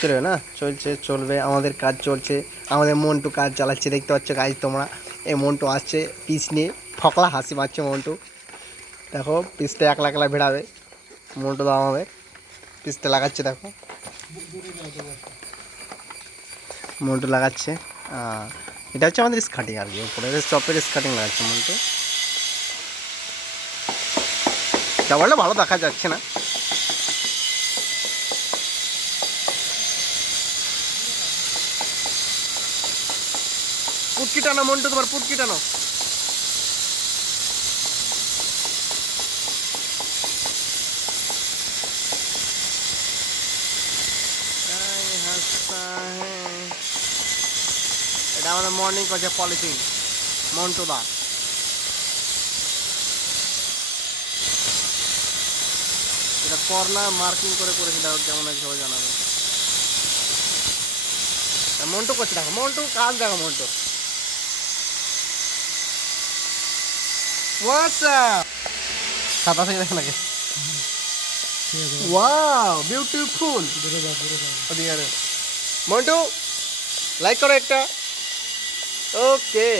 চলবে না, চলছে, চলবে, আমাদের কাজ চলছে। আমাদের মন্টু কাজ চালাচ্ছে, দেখতে পাচ্ছ গাইজ তোমরা। এই মন্টু আসছে পিস নিয়ে, ফকলা হাসি পাচ্ছে মন্টু। দেখো পিসটা একলা একলা ভেড়াবে মন্টু দা আমাদের। পিসটা লাগাচ্ছে দেখো, মন্টু লাগাচ্ছে। এটা হচ্ছে আমাদের স্কাটিং আর কি, উপরে চপের স্কাটিং লাগাচ্ছে মন্টু। যা বললে ভালো দেখা যাচ্ছে না। পুটকি টানো মন্টু, তোমার পুটকি টানো। এটা আমাদের মর্নিং করছে পলিথিন মন্টু দা। এটা কর্নার মার্কিং করে করেছিল, কেমন আছে সবাই জানাবে। মন্টু করছে দেখো, মন্টু কাজ দেখো মন্টু। সাদা থেকে দেখো নাকি। Wow beautiful. মন্টু লাইক করো একটা। ওকে।